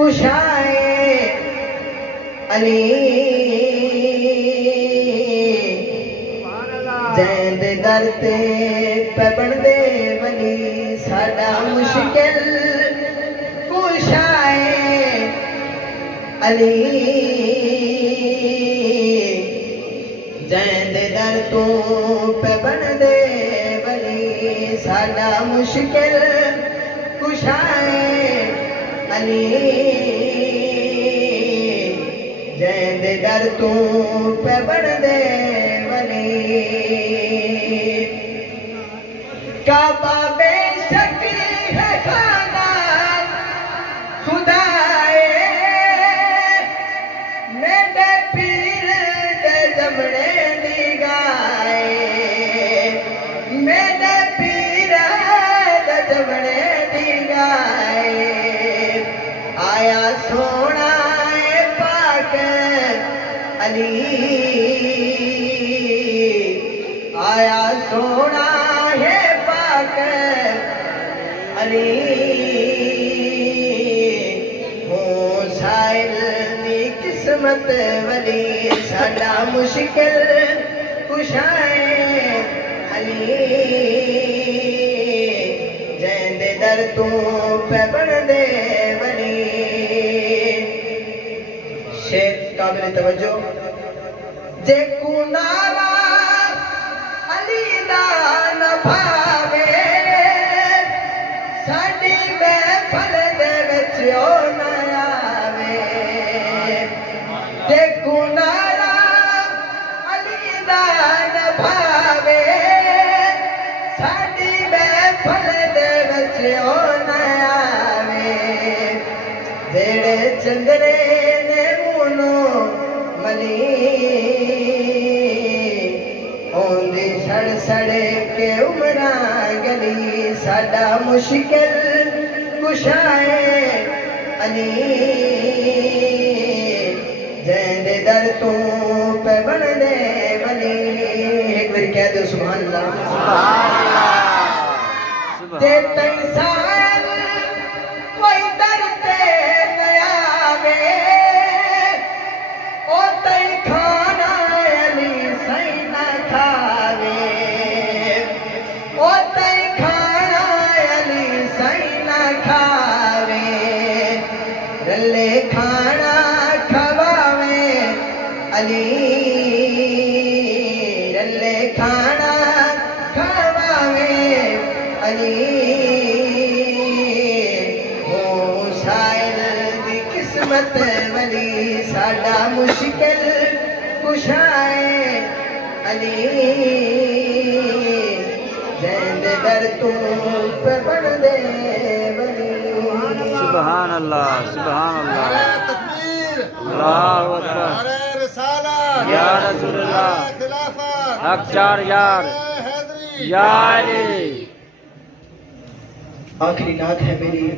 کشائے علی جیند در تے پہ بن دے ولی ساڈا مشکل کشائے علی جیند در تو پہ بن دے ولی ساڈا مشکل کشائے علی جیند در تو پہ بن دے ولی کعبہ بے شک ہے خانہ خدائے میرے پیر دے جمڑے دی گائے میرے پیر دے جمڑے دی گائے آیا سونا پاک علی آیا سونا ہے پاک علی ہو سائل دی قسمت ولی ساڈا مشکل کشائے علی جیند در تو پہ بن دے ولی شیر قابل توجہ جے کو نارا علی دا نہ بھاوے ساڈی محفل دے وچ او نہ آوے جے کو نارا علی دا نہ بھاوے ساڈی محفل دے وچ او نہ آوے جڑے چندرے نے مونو ملی ہوندی سڑ سڑے کے عمراں گلی ساڈا مشکل کشائے علی جیند در تو پہ بن دے ولی ایک بار کہہ دو سبحان اللہ تے تئی سائل کوئی در تے نیا وے او تئی کھانا علی سہی نہ کھاوے او تئی کھانا علی سہی نہ کھاوے رلے کھانا کھواوے علی رلے کھانا کھواوے علی ہو سائل دی قسمت ولی ساڈا مشکل کشائے علی جیند در تو پہ بن دے ولی سبحان اللہ سبحان اللہ اللہ اکبر یا رسول اللہ حق چار یار یا علی آخری نعت ہے میری